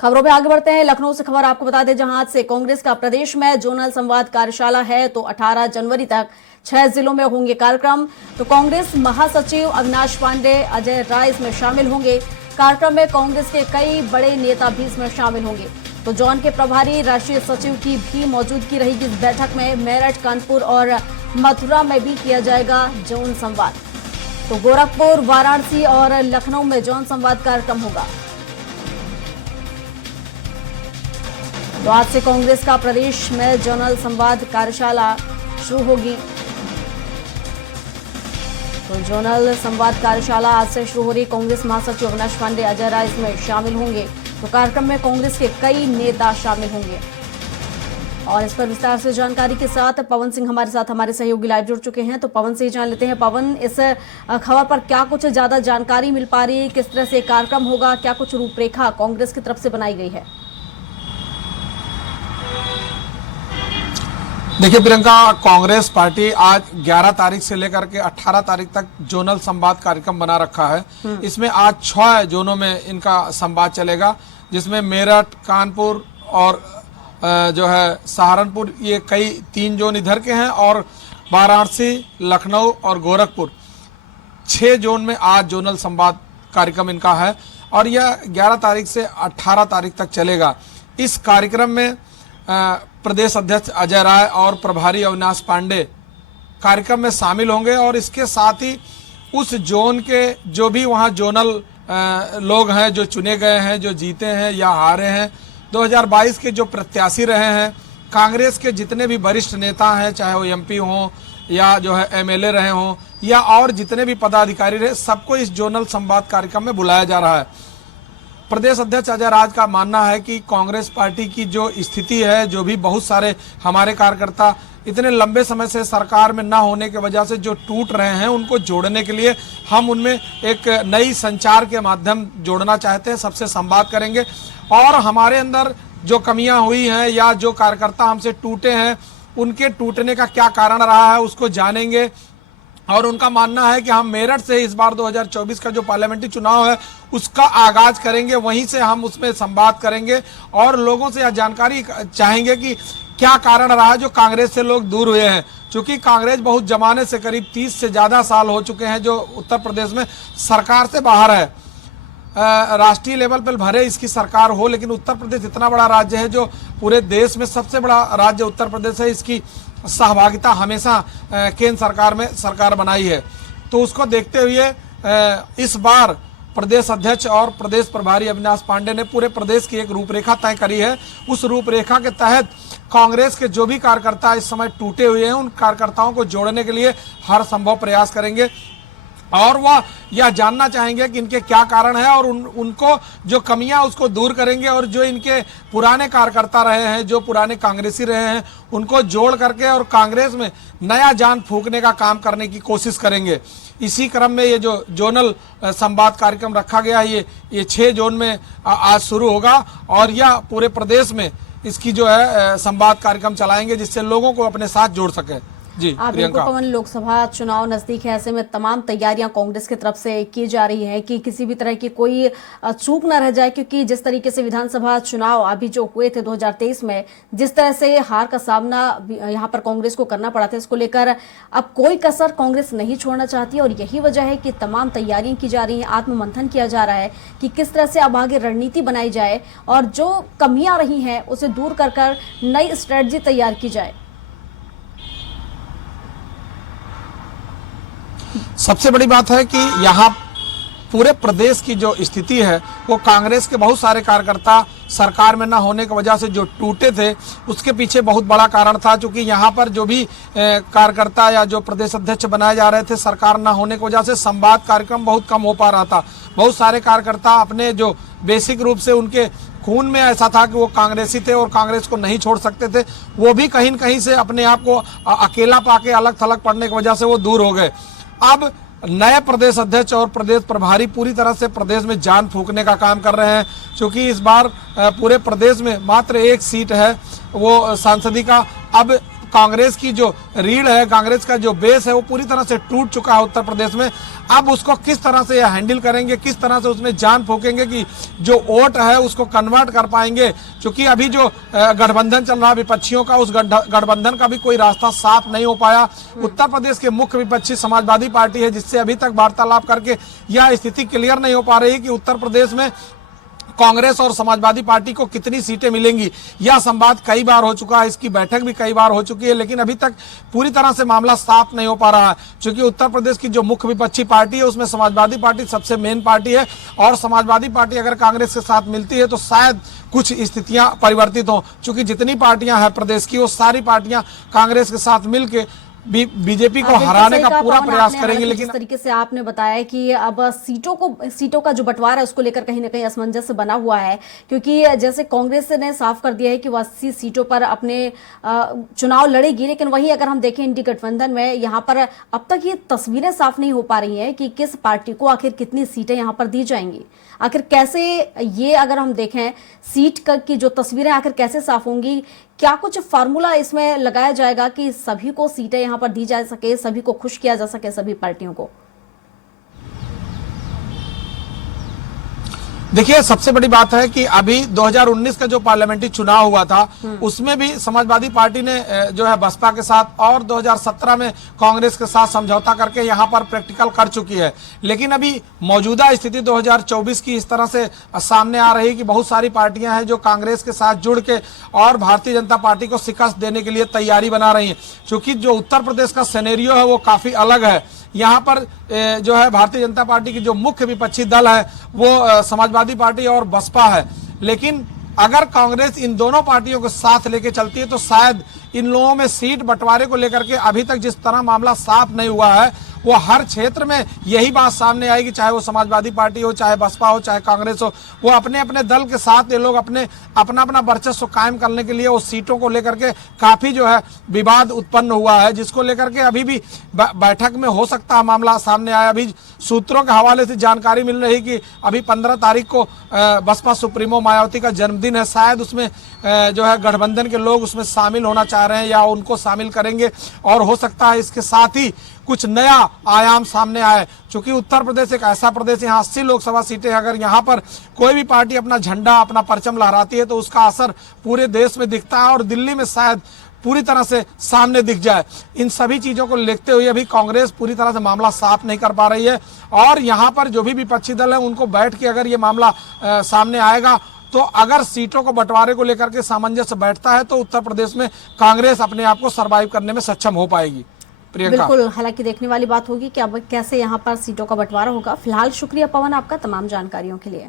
खबरों में आगे बढ़ते हैं। लखनऊ से खबर आपको बता दें, जहां आज से कांग्रेस का प्रदेश में जोनल संवाद कार्यशाला है, तो 18 जनवरी तक 6 जिलों में होंगे कार्यक्रम। तो कांग्रेस महासचिव अविनाश पांडे, अजय राय इसमें शामिल होंगे। कार्यक्रम में कांग्रेस के कई बड़े नेता भी इसमें शामिल होंगे। तो जॉन के प्रभारी राष्ट्रीय सचिव की भी मौजूदगी रहेगी इस बैठक में। मेरठ, कानपुर और मथुरा में भी किया जाएगा जोन संवाद। तो गोरखपुर, वाराणसी और लखनऊ में जोन संवाद कार्यक्रम होगा। तो आज से कांग्रेस का प्रदेश में जोनल संवाद कार्यशाला शुरू होगी। तो जोनल संवाद कार्यशाला आज से शुरू हो रही। कांग्रेस महासचिव अविनाश पांडे, अजय राय इसमें शामिल होंगे। तो कार्यक्रम में कांग्रेस के कई नेता शामिल होंगे। और इस पर विस्तार से जानकारी के साथ पवन सिंह हमारे साथ, हमारे सहयोगी लाइव जुड़ चुके हैं। तो पवन से ही जान लेते हैं। पवन, इस खबर पर क्या कुछ ज्यादा जानकारी मिल पा रही है? किस तरह से कार्यक्रम होगा? क्या कुछ रूपरेखा कांग्रेस की तरफ से बनाई गई है? देखिए प्रियंका, कांग्रेस पार्टी आज 11 तारीख से लेकर के 18 तारीख तक जोनल संवाद कार्यक्रम बना रखा है। इसमें आज 6 जोनों में इनका संवाद चलेगा, जिसमें मेरठ, कानपुर और जो है सहारनपुर, ये कई 3 जोन इधर के हैं, और वाराणसी, लखनऊ और गोरखपुर 6 जोन में आज जोनल संवाद कार्यक्रम इनका है। और यह 11 तारीख से 18 तारीख तक चलेगा। इस कार्यक्रम में प्रदेश अध्यक्ष अजय राय और प्रभारी अविनाश पांडे कार्यक्रम में शामिल होंगे। और इसके साथ ही उस जोन के जो भी वहाँ जोनल लोग हैं, जो चुने गए हैं, जो जीते हैं या हारे हैं, 2022 के जो प्रत्याशी रहे हैं, कांग्रेस के जितने भी वरिष्ठ नेता हैं, चाहे वो एमपी हों या जो है एमएलए रहे हों या और जितने भी पदाधिकारी रहे, सबको इस जोनल संवाद कार्यक्रम में बुलाया जा रहा है। प्रदेश अध्यक्ष अजय राज का मानना है कि कांग्रेस पार्टी की जो स्थिति है, जो भी बहुत सारे हमारे कार्यकर्ता इतने लंबे समय से सरकार में ना होने की वजह से जो टूट रहे हैं, उनको जोड़ने के लिए हम उनमें एक नई संचार के माध्यम जोड़ना चाहते हैं। सबसे संवाद करेंगे और हमारे अंदर जो कमियां हुई हैं या जो कार्यकर्ता हमसे टूटे हैं, उनके टूटने का क्या कारण रहा है उसको जानेंगे। और उनका मानना है कि हम मेरठ से इस बार 2024 का जो पार्लियामेंट्री चुनाव है उसका आगाज करेंगे, वहीं से हम उसमें संवाद करेंगे और लोगों से यह जानकारी चाहेंगे कि क्या कारण रहा जो कांग्रेस से लोग दूर हुए हैं। क्योंकि कांग्रेस बहुत जमाने से, करीब 30 से ज़्यादा साल हो चुके हैं जो उत्तर प्रदेश में सरकार से बाहर है। राष्ट्रीय लेवल पर भरे इसकी सरकार हो, लेकिन उत्तर प्रदेश इतना बड़ा राज्य है, जो पूरे देश में सबसे बड़ा राज्य उत्तर प्रदेश है। इसकी सहभागिता हमेशा केंद्र सरकार में सरकार बनाई है। तो उसको देखते हुए इस बार प्रदेश अध्यक्ष और प्रदेश प्रभारी अविनाश पांडे ने पूरे प्रदेश की एक रूपरेखा तय करी है। उस रूपरेखा के तहत कांग्रेस के जो भी कार्यकर्ता इस समय टूटे हुए हैं, उन कार्यकर्ताओं को जोड़ने के लिए हर संभव प्रयास करेंगे और वह यह जानना चाहेंगे कि इनके क्या कारण है और उनको जो कमियां उसको दूर करेंगे। और जो इनके पुराने कार्यकर्ता रहे हैं, जो पुराने कांग्रेसी रहे हैं, उनको जोड़ करके और कांग्रेस में नया जान फूंकने का काम करने की कोशिश करेंगे। इसी क्रम में ये जो जोनल संवाद कार्यक्रम रखा गया है, ये 6 जोन में आज शुरू होगा और यह पूरे प्रदेश में इसकी जो है संवाद कार्यक्रम चलाएंगे, जिससे लोगों को अपने साथ जोड़ सके। जी बिल्कुल पवन, लोकसभा चुनाव नजदीक है, ऐसे में तमाम तैयारियां कांग्रेस की तरफ से की जा रही है कि किसी भी तरह की कोई चूक न रह जाए। क्योंकि जिस तरीके से विधानसभा चुनाव अभी जो हुए थे 2023 में, जिस तरह से हार का सामना यहां पर कांग्रेस को करना पड़ा था, इसको लेकर अब कोई कसर कांग्रेस नहीं छोड़ना चाहती और यही वजह है कि तमाम तैयारियां की जा रही है। आत्ममंथन किया जा रहा है कि किस तरह से अब आगे रणनीति बनाई जाए और जो कमियां रही हैं उसे दूर कर नई स्ट्रेटजी तैयार की जाए। सबसे बड़ी बात है कि यहाँ पूरे प्रदेश की जो स्थिति है, वो कांग्रेस के बहुत सारे कार्यकर्ता सरकार में न होने की वजह से जो टूटे थे, उसके पीछे बहुत बड़ा कारण था। क्योंकि यहाँ पर जो भी कार्यकर्ता या जो प्रदेश अध्यक्ष बनाए जा रहे थे, सरकार न होने की वजह से संवाद कार्यक्रम बहुत कम हो पा रहा था। बहुत सारे कार्यकर्ता अपने जो बेसिक रूप से उनके खून में ऐसा था कि वो कांग्रेसी थे और कांग्रेस को नहीं छोड़ सकते थे, वो भी कहीं न कहीं से अपने आप को अकेला पाके अलग थलग पड़ने की वजह से वो दूर हो गए। अब नए प्रदेश अध्यक्ष और प्रदेश प्रभारी पूरी तरह से प्रदेश में जान फूंकने का काम कर रहे हैं। क्योंकि इस बार पूरे प्रदेश में मात्र 1 सीट है वो सांसदी का। अब कांग्रेस की जो रीढ़ है, कांग्रेस का जो बेस है, वो पूरी तरह से टूट चुका है उत्तर प्रदेश में। अब उसको किस तरह से ये हैंडल करेंगे, किस तरह से उसमें जान फूकेंगे कि जो वोट है उसको कन्वर्ट कर पाएंगे। क्योंकि अभी जो गठबंधन चल रहा है विपक्षियों का, उस गठबंधन का भी कोई रास्ता साफ नहीं हो पाया। उत्तर प्रदेश के मुख्य विपक्षी समाजवादी पार्टी है, जिससे अभी तक वार्तालाप करके यह स्थिति क्लियर नहीं हो पा रही कि उत्तर प्रदेश में कांग्रेस और समाजवादी पार्टी को कितनी सीटें मिलेंगी। यह संवाद कई बार हो चुका है, इसकी बैठक भी कई बार हो चुकी है, लेकिन अभी तक पूरी तरह से मामला साफ नहीं हो पा रहा है। क्योंकि उत्तर प्रदेश की जो मुख्य विपक्षी पार्टी है उसमें समाजवादी पार्टी सबसे मेन पार्टी है, और समाजवादी पार्टी अगर कांग्रेस के साथ मिलती है तो शायद कुछ स्थितियां परिवर्तित हों। क्योंकि जितनी पार्टियां हैं प्रदेश की, वो सारी पार्टियां कांग्रेस के साथ मिलकर बीजेपी को हराने का पूरा प्रयास करेंगे। लेकिन जिस तरीके से आपने बताया कि अब सीटों का जो बंटवारा है उसको लेकर कहीं ना कहीं असमंजस बना हुआ है, क्योंकि जैसे कांग्रेस ने साफ कर दिया है कि वो 80 सीटों पर अपने चुनाव लड़ेगी, लेकिन वहीं अगर हम देखें इंडी गठबंधन में यहाँ पर अब तक ये तस्वीरें साफ नहीं हो पा रही हैं कि किस पार्टी को आखिर कितनी सीटें यहाँ पर दी जाएंगी। आखिर कैसे ये, अगर हम देखें सीट की जो तस्वीरें आखिर कैसे साफ होंगी, क्या कुछ फार्मूला इसमें लगाया जाएगा कि सभी को सीटें यहां पर दी जा सके, सभी को खुश किया जा सके, सभी पार्टियों को? देखिए, सबसे बड़ी बात है कि अभी 2019 का जो पार्लियामेंट्री चुनाव हुआ था उसमें भी समाजवादी पार्टी ने जो है बसपा के साथ, और 2017 में कांग्रेस के साथ समझौता करके यहां पर प्रैक्टिकल कर चुकी है। लेकिन अभी मौजूदा स्थिति 2024 की इस तरह से सामने आ रही कि बहुत सारी पार्टियां हैं जो कांग्रेस के साथ जुड़ के और भारतीय जनता पार्टी को शिकस्त देने के लिए तैयारी बना रही है। क्योंकि जो उत्तर प्रदेश का सिनेरियो है वो काफी अलग है। यहाँ पर जो है भारतीय जनता पार्टी की जो मुख्य विपक्षी दल है वो समाजवादी पार्टी और बसपा है। लेकिन अगर कांग्रेस इन दोनों पार्टियों को साथ लेके चलती है तो शायद इन लोगों में सीट बंटवारे को लेकर के अभी तक जिस तरह मामला साफ नहीं हुआ है, वो हर क्षेत्र में यही बात सामने आएगी, चाहे वो समाजवादी पार्टी हो, चाहे बसपा हो, चाहे कांग्रेस हो। वो अपने अपने दल के साथ ये लोग अपना वर्चस्व कायम करने के लिए उस सीटों को लेकर के काफी जो है विवाद उत्पन्न हुआ है, जिसको लेकर के अभी भी बैठक में हो सकता है मामला सामने आया। अभी सूत्रों के हवाले से जानकारी मिल रही कि अभी 15 तारीख को बसपा सुप्रीमो मायावती का जन्मदिन है। शायद उसमें जो है गठबंधन के लोग उसमें शामिल होना चाह रहे हैं या उनको शामिल करेंगे, और हो सकता है इसके साथ ही कुछ नया आयाम सामने आए। क्योंकि उत्तर प्रदेश एक ऐसा प्रदेश है, यहाँ 80 लोकसभा सीटें, अगर यहाँ पर कोई भी पार्टी अपना झंडा, अपना परचम लहराती है तो उसका असर पूरे देश में दिखता है, और दिल्ली में शायद पूरी तरह से सामने दिख जाए। इन सभी चीजों को देखते हुए अभी कांग्रेस पूरी तरह से मामला साफ नहीं कर पा रही है, और यहाँ पर जो भी विपक्षी दल है उनको बैठ के अगर ये मामला सामने आएगा तो अगर सीटों को बंटवारे को लेकर के सामंजस्य बैठता है तो उत्तर प्रदेश में कांग्रेस अपने आप को सर्वाइव करने में सक्षम हो पाएगी। प्रियंका, बिल्कुल, हालांकि देखने वाली बात होगी कि अब कैसे यहाँ पर सीटों का बंटवारा होगा। फिलहाल शुक्रिया पवन आपका तमाम जानकारियों के लिए।